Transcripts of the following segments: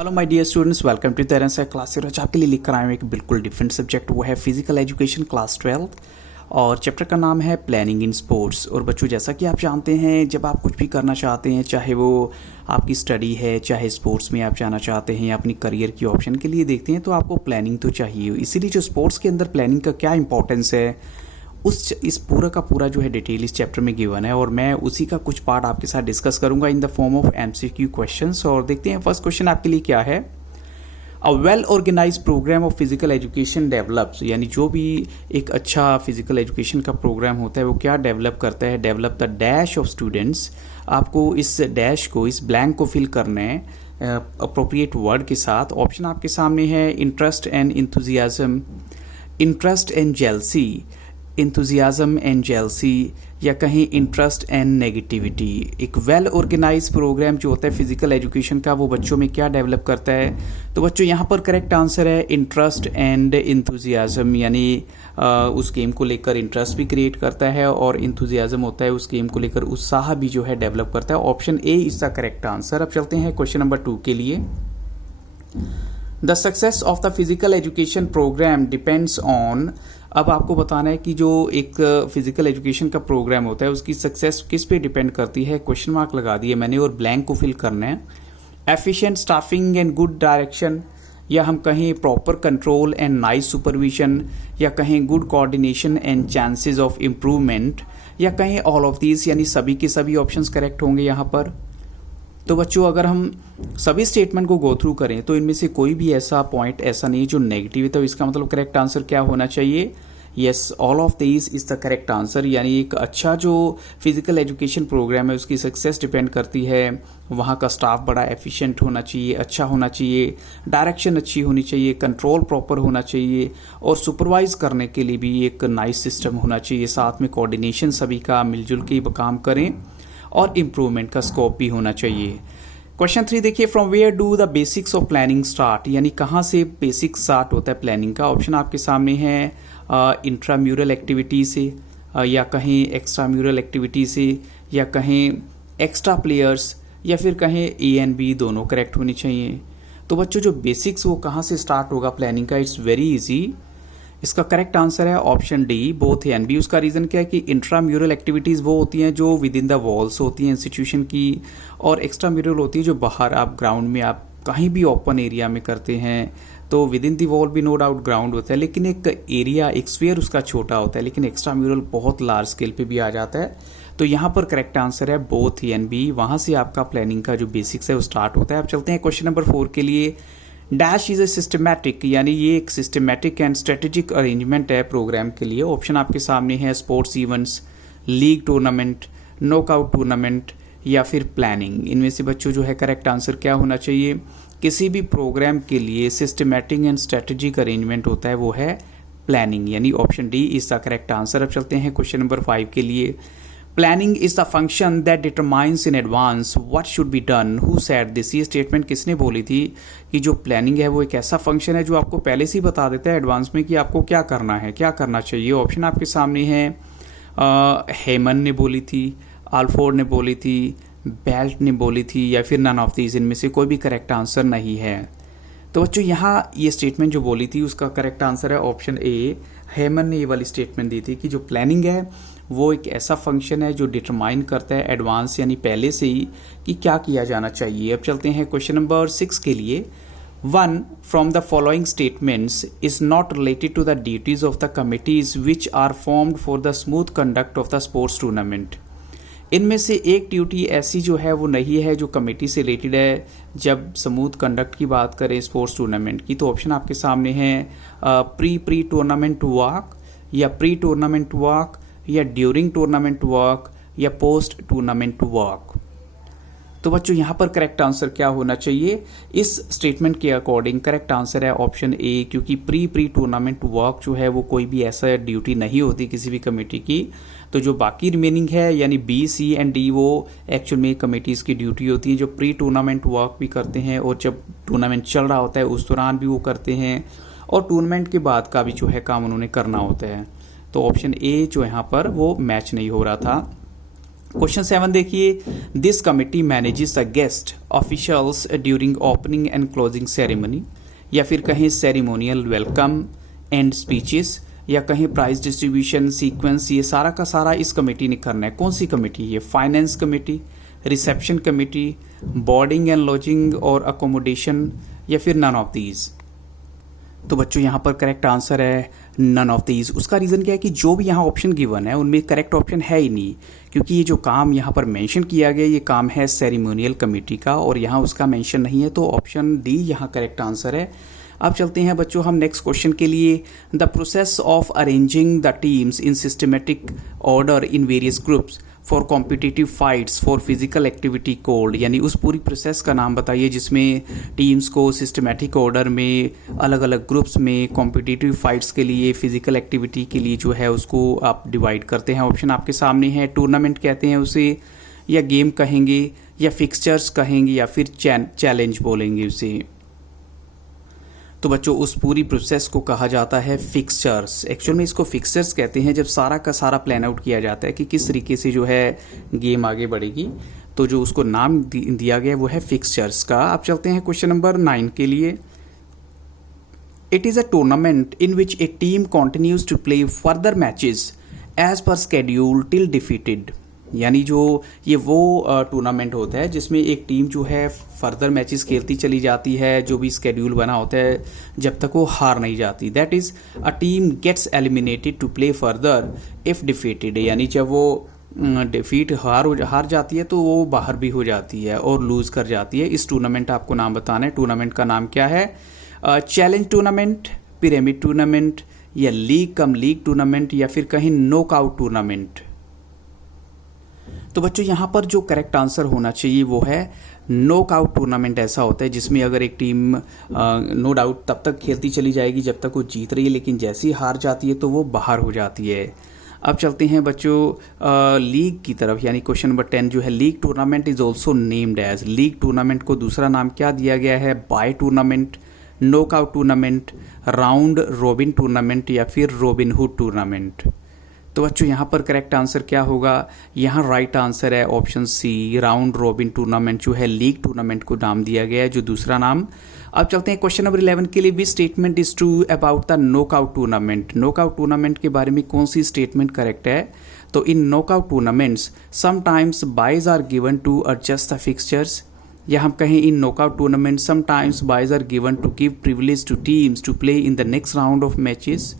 Hello my dear students, welcome to Terence class. आज आपके लिए लेकर आए हैं एक बिल्कुल डिफरेंट सब्जेक्ट, वो है फिजिकल एजुकेशन क्लास 12 और चैप्टर का नाम है प्लानिंग इन स्पोर्ट्स। और बच्चों, जैसा कि आप जानते हैं, जब आप कुछ भी करना चाहते हैं, चाहे वो आपकी स्टडी है, चाहे स्पोर्ट्स में आप जाना चाहते हैं या अपनी करियर की ऑप्शन के लिए देखते हैं, तो आपको प्लानिंग तो चाहिए। इसीलिए जो स्पोर्ट्स के अंदर प्लानिंग का क्या इंपॉर्टेंस है, इस पूरा का पूरा जो है डिटेल इस चैप्टर में गिवन है और मैं उसी का कुछ पार्ट आपके साथ डिस्कस करूंगा in the form of MCQ questions. और देखते हैं फर्स्ट क्वेश्चन आपके लिए क्या है। A well organise programme of physical education develops, यानी जो भी एक अच्छा फिजिकल एजुकेशन का प्रोग्राम होता है वो क्या डेवलप करता है। Develop the dash of students, आपको इस डैश को, इस ब्लैंक को फिल करना है अप्रोप्रिएट वर्ड के साथ। ऑप्शन आपके सामने है interest and enthusiasm, interest and jealousy, enthusiasm and jealousy, या कहीं इंटरेस्ट एंड नेगेटिविटी। एक वेल ऑर्गेनाइज प्रोग्राम जो होता है फिजिकल एजुकेशन का, वो बच्चों में क्या डेवलप करता है। तो बच्चों, यहाँ पर करेक्ट आंसर है इंटरेस्ट एंड इंथुजियाज्म, यानी उस गेम को लेकर इंटरेस्ट भी क्रिएट करता है और इंथुजियाज्म होता है उस गेम को लेकर उत्साह भी जो है डेवलप करता है। Option A is the correct answer. अब चलते हैं क्वेश्चन नंबर 2 के लिए। The success of the physical education programme depends on, अब आपको बताना है कि जो एक फिजिकल एजुकेशन का प्रोग्राम होता है उसकी सक्सेस किस पे डिपेंड करती है। क्वेश्चन मार्क लगा दिए मैंने और ब्लैंक को फिल करना है। Efficient staffing and good direction, या हम कहें proper control and nice supervision, या कहें good coordination and chances of improvement, या कहें ऑल ऑफ दीज, यानी सभी के सभी ऑप्शंस करेक्ट होंगे यहाँ पर। तो बच्चों, अगर हम सभी स्टेटमेंट को गो थ्रू करें तो इनमें से कोई भी ऐसा पॉइंट ऐसा नहीं जो नेगेटिव है, तो इसका मतलब करेक्ट आंसर क्या होना चाहिए। Yes, all of these is the correct answer. यानी एक अच्छा जो फिजिकल एजुकेशन प्रोग्राम है उसकी सक्सेस डिपेंड करती है, वहाँ का स्टाफ बड़ा एफिशिएंट होना चाहिए, अच्छा होना चाहिए, डायरेक्शन अच्छी होनी चाहिए, कंट्रोल प्रॉपर होना चाहिए, और सुपरवाइज करने के लिए भी एक नाइस सिस्टम होना चाहिए, साथ में कोऑर्डिनेशन सभी का मिलजुल के काम करें, और इम्प्रूवमेंट का स्कोप भी होना चाहिए। क्वेश्चन 3 देखिए, from where do the basics of planning start, यानी कहाँ से बेसिक स्टार्ट होता है प्लानिंग का। ऑप्शन आपके सामने है इंट्राम्यूरल एक्टिविटी से, या कहें एक्स्ट्राम्यूरल एक्टिविटी से, या कहें एक्स्ट्रा प्लेयर्स, या फिर कहें ए एंड बी, दोनों करेक्ट होनी चाहिए। तो बच्चों, जो बेसिक्स वो कहाँ से स्टार्ट होगा प्लानिंग का, इट्स वेरी इजी। इसका करेक्ट आंसर है option D, both A and B. उसका रीज़न क्या है कि इंट्राम्यूरल एक्टिविटीज़ वो होती हैं जो विद इन द वॉल्स होती हैं इंस्टीट्यूशन की, और एक्स्ट्रा म्यूरल होती है जो बाहर आप ग्राउंड में, आप कहीं भी ओपन एरिया में करते हैं। तो विद इन दी वॉल भी नो डाउट ग्राउंड होता है, लेकिन एक एरिया, एक स्फीयर उसका छोटा होता है, लेकिन एक्स्ट्रा म्यूरल बहुत लार्ज स्केल पे भी आ जाता है। तो यहाँ पर करेक्ट आंसर है बोथ ए एंड बी, वहाँ से आपका प्लानिंग का जो बेसिक्स है वो स्टार्ट होता है। अब चलते हैं क्वेश्चन नंबर 4 के लिए। डैश इज ए सिस्टमैटिक, यानी ये एक सिस्टमैटिक एंड स्ट्रेटेजिक अरेंजमेंट है प्रोग्राम के लिए। ऑप्शन आपके सामने है sports events, league tournament, knockout tournament, या फिर प्लानिंग। इनमें से बच्चों जो है करेक्ट आंसर क्या होना चाहिए। किसी भी प्रोग्राम के लिए सिस्टमैटिक एंड स्ट्रेटेजिक अरेंजमेंट होता है, वो है प्लानिंग, यानी option D is the correct answer. अब चलते हैं क्वेश्चन नंबर 5 के लिए। Planning is the function that determines in advance what should be done, who said this. ये स्टेटमेंट किसने बोली थी कि जो प्लानिंग है वो एक ऐसा फंक्शन है जो आपको पहले से ही बता देता है एडवांस में कि आपको क्या करना है, क्या करना चाहिए। ऑप्शन आपके सामने है हेमन ने बोली थी, आल्फोर्ड ने बोली थी, बेल्ट ने बोली थी, या फिर नन ऑफ दीज, इनमें से कोई भी करेक्ट आंसर नहीं है। तो बच्चों, यहाँ ये स्टेटमेंट जो बोली थी उसका करेक्ट आंसर है ऑप्शन ए। हेमन ने ये वाली स्टेटमेंट दी थी कि जो प्लानिंग है वो एक ऐसा फंक्शन है जो डिटरमाइन करता है एडवांस, यानी पहले से ही, कि क्या किया जाना चाहिए। अब चलते हैं क्वेश्चन नंबर 6 के लिए। 1 from the following statements is not related to the duties of the committees which are formed for the smooth conduct of the sports tournament. इनमें से एक ड्यूटी ऐसी जो है वो नहीं है जो कमेटी से रिलेटेड है जब स्मूथ कंडक्ट की बात करें स्पोर्ट्स टूर्नामेंट की। तो ऑप्शन आपके सामने है प्री टूर्नामेंट वॉक, या प्री टूर्नामेंट वॉक, या ड्यूरिंग टूर्नामेंट वॉक, या पोस्ट टूर्नामेंट वॉक। तो बच्चों, यहाँ पर करेक्ट आंसर क्या होना चाहिए। इस स्टेटमेंट के अकॉर्डिंग करेक्ट आंसर है ऑप्शन ए, क्योंकि प्री टूर्नामेंट वॉक जो है वो कोई भी ऐसा ड्यूटी नहीं होती किसी भी कमेटी की। तो जो बाकी रिमेनिंग है, यानी बी, सी एंड डी, वो एक्चुअल में कमेटीज़ की ड्यूटी होती है जो प्री टूर्नामेंट वॉक भी करते हैं, और जब टूर्नामेंट चल रहा होता है उस दौरान भी वो करते हैं, और टूर्नामेंट के बाद का भी जो है काम उन्होंने करना होता है। तो ऑप्शन ए जो यहाँ पर वो मैच नहीं हो रहा था। क्वेश्चन 7 देखिए, this committee manages the guest officials during opening and closing ceremony, या फिर कहीं सेरेमोनियल वेलकम एंड स्पीचेस, या कहीं प्राइज डिस्ट्रीब्यूशन सीक्वेंस, ये सारा का सारा इस कमेटी ने करना है। कौन सी कमेटी? ये finance committee, reception committee, boarding and lodging और अकोमोडेशन, या फिर नन ऑफ दीज। तो बच्चों यहाँ पर करेक्ट आंसर है नन ऑफ दीज। उसका रीज़न क्या है कि जो भी यहाँ ऑप्शन गिवन है उनमें करेक्ट ऑप्शन है ही नहीं, क्योंकि ये जो काम यहाँ पर मेंशन किया गया ये काम है सेरेमोनियल कमेटी का और यहाँ उसका मेंशन नहीं है, तो ऑप्शन डी यहाँ करेक्ट आंसर है। अब चलते हैं बच्चों हम नेक्स्ट क्वेश्चन के लिए। The process of arranging the teams in systematic order in various groups for competitive fights for physical activity cold, यानी उस पूरी प्रोसेस का नाम बताइए जिसमें टीम्स को सिस्टमेटिक ऑर्डर में अलग अलग ग्रुप्स में कॉम्पिटिटिव फाइट्स के लिए फिजिकल एक्टिविटी के लिए जो है उसको आप डिवाइड करते हैं। ऑप्शन आपके सामने है। टूर्नामेंट कहते हैं उसे, या गेम कहेंगे, या फिक्सचर्स कहेंगे, या फिर चैलेंज बोलेंगे उसे। तो बच्चों उस पूरी प्रोसेस को कहा जाता है फिक्सचर्स। एक्चुअल में इसको फिक्सचर्स कहते हैं जब सारा का सारा प्लान आउट किया जाता है कि किस तरीके से जो है गेम आगे बढ़ेगी, तो जो उसको नाम दिया गया वो है फिक्सचर्स का। अब चलते हैं क्वेश्चन नंबर 9 के लिए। It is a tournament in which a team continues to play further matches as per schedule till defeated, यानी जो ये वो टूर्नामेंट होता है जिसमें एक टीम जो है फर्दर मैचेस खेलती चली जाती है, जो भी स्केड्यूल बना होता है जब तक वो हार नहीं जाती। That is a team gets eliminated to play further if defeated, यानी जब वो डिफीट हार जाती है तो वो बाहर भी हो जाती है और लूज़ कर जाती है। इस टूर्नामेंट आपको नाम बताना है। टूर्नामेंट का नाम क्या है? चैलेंज टूर्नामेंट, पिरामिड टूर्नामेंट, या लीग कम लीग टूर्नामेंट, या फिर कहीं नॉकआउट टूर्नामेंट। तो बच्चों यहाँ पर जो करेक्ट आंसर होना चाहिए वो है नॉकआउट टूर्नामेंट। ऐसा होता है जिसमें अगर एक टीम नो डाउट तब तक खेलती चली जाएगी जब तक वो जीत रही है, लेकिन जैसे ही हार जाती है तो वो बाहर हो जाती है। अब चलते हैं बच्चों लीग की तरफ, यानी क्वेश्चन नंबर 10 जो है, league tournament is also named as. League tournament को दूसरा नाम क्या दिया गया है? Bye tournament, knockout tournament, round robin tournament, या फिर रॉबिन हुड टूर्नामेंट। तो बच्चों यहाँ पर करेक्ट आंसर क्या होगा? यहाँ राइट आंसर है option C, round robin tournament जो है लीग टूर्नामेंट को नाम दिया गया है, जो दूसरा नाम। अब चलते हैं क्वेश्चन नंबर 11 के लिए। Which statement is true about the knockout tournament? Knockout tournament के बारे में कौन सी स्टेटमेंट करेक्ट है? तो in knockout tournaments sometimes byes are given to adjust the fixtures, या हम कहें in knockout tournament sometimes byes are given to give privilege to teams to play in the next round of matches,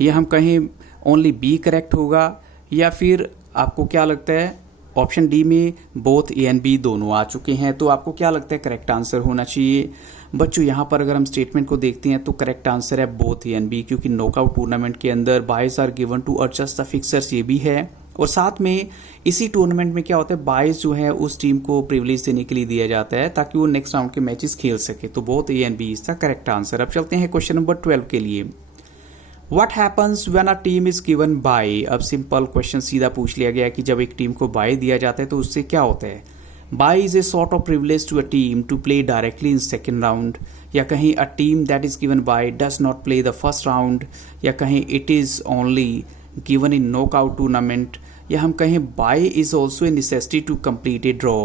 या हम कहें only B correct होगा, या फिर आपको क्या लगता है? ऑप्शन डी में बोथ ए एंड बी दोनों आ चुके हैं, तो आपको क्या लगता है करेक्ट आंसर होना चाहिए? बच्चों यहाँ पर अगर हम स्टेटमेंट को देखते हैं तो करेक्ट आंसर है बोथ ए एंड बी, क्योंकि नॉकआउट टूर्नामेंट के अंदर byes are given to adjust the fixtures ये भी है, और साथ में इसी टूर्नामेंट में क्या होता है, बाइज जो है उस टीम को प्रिविलेज देने के लिए दिया जाता है ताकि वो नेक्स्ट राउंड के मैचेस खेल सके। तो बोथ ए एंड बी इसका करेक्ट आंसर। अब चलते हैं क्वेश्चन नंबर 12 के लिए। What happens when a team is given by? अब सिंपल क्वेश्चन सीधा पूछ लिया गया कि जब एक टीम को बाय दिया जाता है तो उससे क्या होता है? Bye is a sort of privilege to a team to play directly in second round, या कहीं a team that is given bye does not play the first round, या कहीं it is only given in knockout tournament, या हम कहें bye is also a necessity to complete a draw.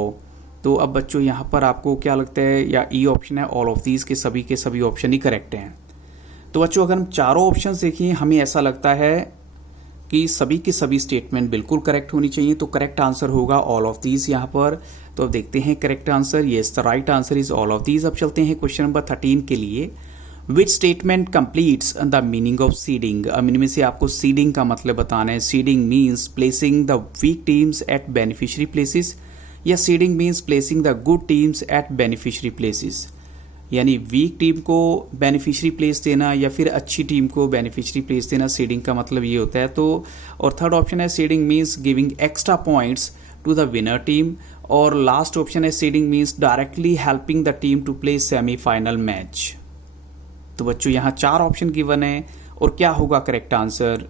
तो अब बच्चों यहाँ पर आपको क्या लगता है? या ई ऑप्शन है ऑल ऑफ दीज के सभी ऑप्शन ही करेक्ट हैं। तो बच्चों अगर हम चारों ऑप्शन देखें हमें ऐसा लगता है कि सभी की सभी स्टेटमेंट बिल्कुल करेक्ट होनी चाहिए, तो करेक्ट आंसर होगा ऑल ऑफ दीज यहाँ पर। तो अब देखते हैं correct answer. Yes, the right answer is all of these. अब चलते हैं क्वेश्चन नंबर 13 के लिए। Which statement completes the meaning of seeding? अब इनमें से आपको सीडिंग का मतलब बताना है। Seeding means placing the weak teams at beneficiary places, या seeding means placing the good teams at beneficiary places, यानी वीक टीम को बेनिफिशियरी प्लेस देना या फिर अच्छी टीम को बेनिफिशियरी प्लेस देना, सीडिंग का मतलब ये होता है। तो और थर्ड ऑप्शन है seeding means giving extra points to the winner team, और लास्ट ऑप्शन है seeding means directly helping the team to play semifinal match. तो बच्चों यहाँ 4 ऑप्शन गिवन है, और क्या होगा करेक्ट आंसर?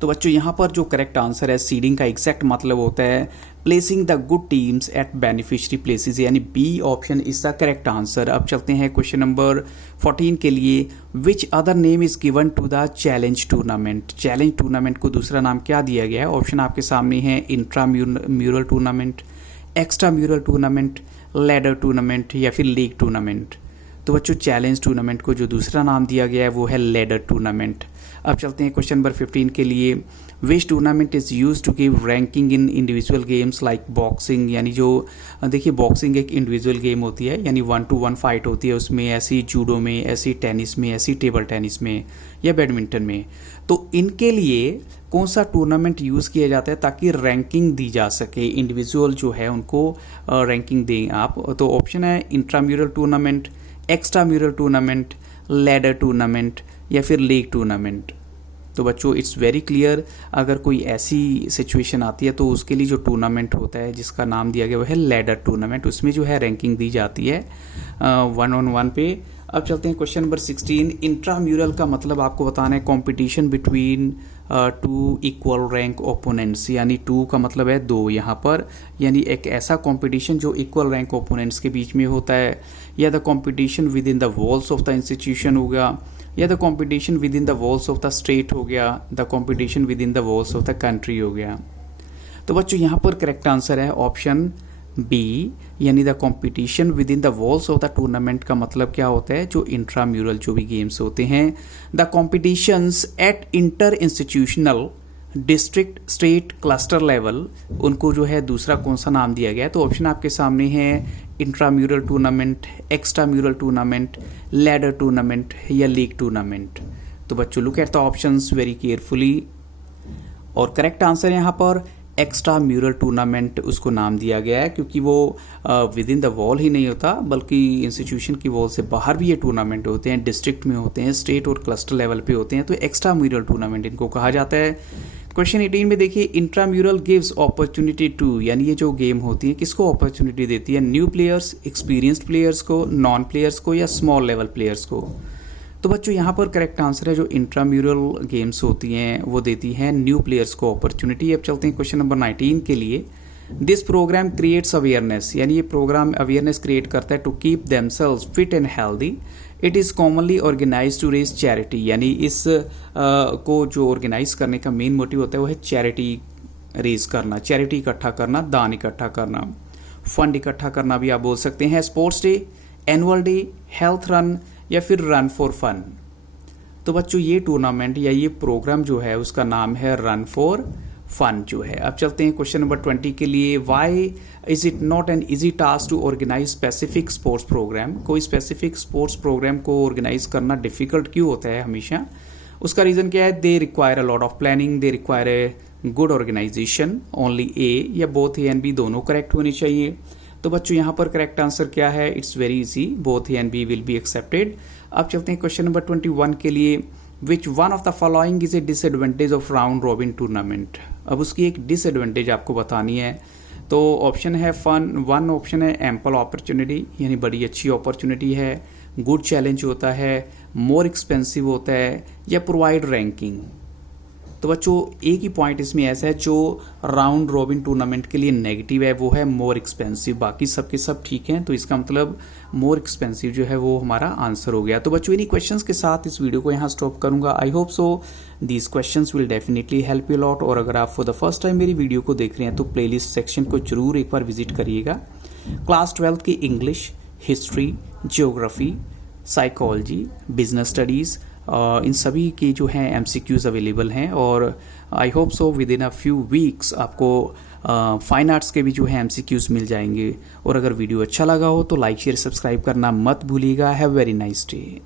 तो बच्चों यहाँ पर जो करेक्ट आंसर है, सीडिंग का एग्जैक्ट मतलब होता है placing the good teams at beneficiary places, यानी B option is the correct answer. अब चलते हैं क्वेश्चन नंबर 14 के लिए। Which other name is given to the challenge tournament? Challenge tournament को दूसरा नाम क्या दिया गया है? ऑप्शन आपके सामने है intra mural tournament, extra mural tournament, ladder tournament या फिर लीग टूर्नामेंट। तो बच्चों चैलेंज टूर्नामेंट को जो दूसरा नाम दिया गया है वो है लैडर टूर्नामेंट। अब चलते हैं क्वेश्चन नंबर 15 के लिए। Which tournament is use to give ranking in individual games like boxing, यानी जो देखिए बॉक्सिंग एक इंडिविजुअल गेम होती है, यानी 1-to-1 फाइट होती है उसमें, ऐसी जूडो में, ऐसी टेनिस में, ऐसी टेबल टेनिस में या बैडमिंटन में। तो इनके लिए कौन सा टूर्नामेंट यूज़ किया जाता है ताकि रैंकिंग दी जा सके, इंडिविजुअल जो है उनको रैंकिंग दें आप? तो ऑप्शन है intramural tournament, extra mural tournament, ladder tournament या फिर लीग टूर्नामेंट। तो बच्चों इट्स वेरी क्लियर, अगर कोई ऐसी सिचुएशन आती है तो उसके लिए जो टूर्नामेंट होता है जिसका नाम दिया गया वो है लैडर टूर्नामेंट, उसमें जो है रैंकिंग दी जाती है 1-on-1 पे। अब चलते हैं क्वेश्चन नंबर 16। इंट्राम्यूरल का मतलब आपको बताना है competition between 2 equal rank opponents, यानी 2 का मतलब है 2 यहाँ पर, यानी एक ऐसा कॉम्पिटिशन जो इक्वल रैंक ओपोनेंट्स के बीच में होता है, या the competition with in the walls of the institution होगा, या the competition with in the walls of the state हो गया, the competition with in the walls of the country हो गया। तो बच्चों यहाँ पर करेक्ट आंसर है ऑप्शन बी, यानी the competition with in the walls of the tournament का मतलब क्या होता है? जो इंट्राम्यूरल जो भी गेम्स होते हैं, the competitions at inter institutional, district, state, cluster level, उनको जो है दूसरा कौन सा नाम दिया गया है? तो ऑप्शन आपके सामने है intramural tournament, extra mural tournament, ladder tournament या लीग टूर्नामेंट। तो बच्चों look at the options very carefully, और करेक्ट आंसर यहाँ पर एक्स्ट्रा म्यूरल टूर्नामेंट उसको नाम दिया गया है, क्योंकि वो विद इन द वॉल ही नहीं होता बल्कि इंस्टीट्यूशन की वॉल से बाहर भी ये टूर्नामेंट होते हैं, डिस्ट्रिक्ट में होते हैं, स्टेट और क्लस्टर लेवल पे होते हैं, तो एक्स्ट्रा म्यूरल टूर्नामेंट इनको कहा जाता है। क्वेश्चन 18 में देखिए, इंट्राम्यूरल गिव्स अपॉर्चुनिटी टू, यानी ये जो गेम होती है किसको अपॉर्चुनिटी देती है? न्यू प्लेयर्स, एक्सपीरियंस्ड प्लेयर्स को, नॉन प्लेयर्स को या स्मॉल लेवल प्लेयर्स को? तो बच्चों यहाँ पर करेक्ट आंसर है जो इंट्राम्यूरल गेम्स होती हैं वो देती हैं न्यू प्लेयर्स को अपॉर्चुनिटी। अब चलते हैं क्वेश्चन नंबर 19 के लिए। दिस प्रोग्राम क्रिएट्स अवेयरनेस, यानी ये प्रोग्राम अवेयरनेस क्रिएट करता है to keep themselves fit and healthy. It is commonly organise to raise charity, यानी इस को जो ऑर्गेनाइज करने का मेन मोटिव होता है वो है चैरिटी रेज करना, चैरिटी इकट्ठा करना, दान इकट्ठा करना, फंड इकट्ठा करना भी आप बोल सकते हैं। Sports day, annual day, health run या फिर रन फॉर फन। तो बच्चों ये टूर्नामेंट या ये प्रोग्राम जो है उसका नाम है रन फॉर फन जो है। अब चलते हैं क्वेश्चन नंबर 20 के लिए। Why is it not an easy task to organize specific sports program? कोई स्पेसिफिक स्पोर्ट्स प्रोग्राम को ऑर्गेनाइज करना डिफिकल्ट क्यों होता है हमेशा? उसका रीज़न क्या है? They require a lot of planning, they require a good organization, only A या बोथ ए एंड बी दोनों करेक्ट होनी चाहिए। तो बच्चों यहाँ पर करेक्ट आंसर क्या है? It's very easy, both A and B will be accepted. अब चलते हैं क्वेश्चन नंबर 21 के लिए। Which one of the following is a disadvantage of round robin tournament? अब उसकी एक डिसएडवांटेज आपको बतानी है। तो ऑप्शन है वन ऑप्शन है एम्पल अपॉर्चुनिटी, यानी बड़ी अच्छी अपॉर्चुनिटी है, गुड चैलेंज होता है, मोर एक्सपेंसिव होता है या प्रोवाइड रैंकिंग। तो बच्चों एक ही पॉइंट इसमें ऐसा है जो राउंड रॉबिन टूर्नामेंट के लिए नेगेटिव है, वो है मोर एक्सपेंसिव। बाकी सब के सब ठीक हैं, तो इसका मतलब मोर एक्सपेंसिव जो है वो हमारा आंसर हो गया। तो बच्चों इन्हीं क्वेश्चंस के साथ इस वीडियो को यहाँ स्टॉप करूंगा। आई hope so these questions will definitely help you lot. और अगर आप फॉर द फर्स्ट टाइम मेरी वीडियो को देख रहे हैं तो प्लेलिस्ट सेक्शन को जरूर एक बार विजिट करिएगा। क्लास 12 की English, history, geography, psychology, business studies, इन सभी के जो हैं MCQs अवेलेबल हैं। और I hope so within a few weeks आपको फाइन आर्ट्स के भी जो है MCQs मिल जाएंगे। और अगर वीडियो अच्छा लगा हो तो लाइक शेयर सब्सक्राइब करना मत भूलिएगा। Have very nice day.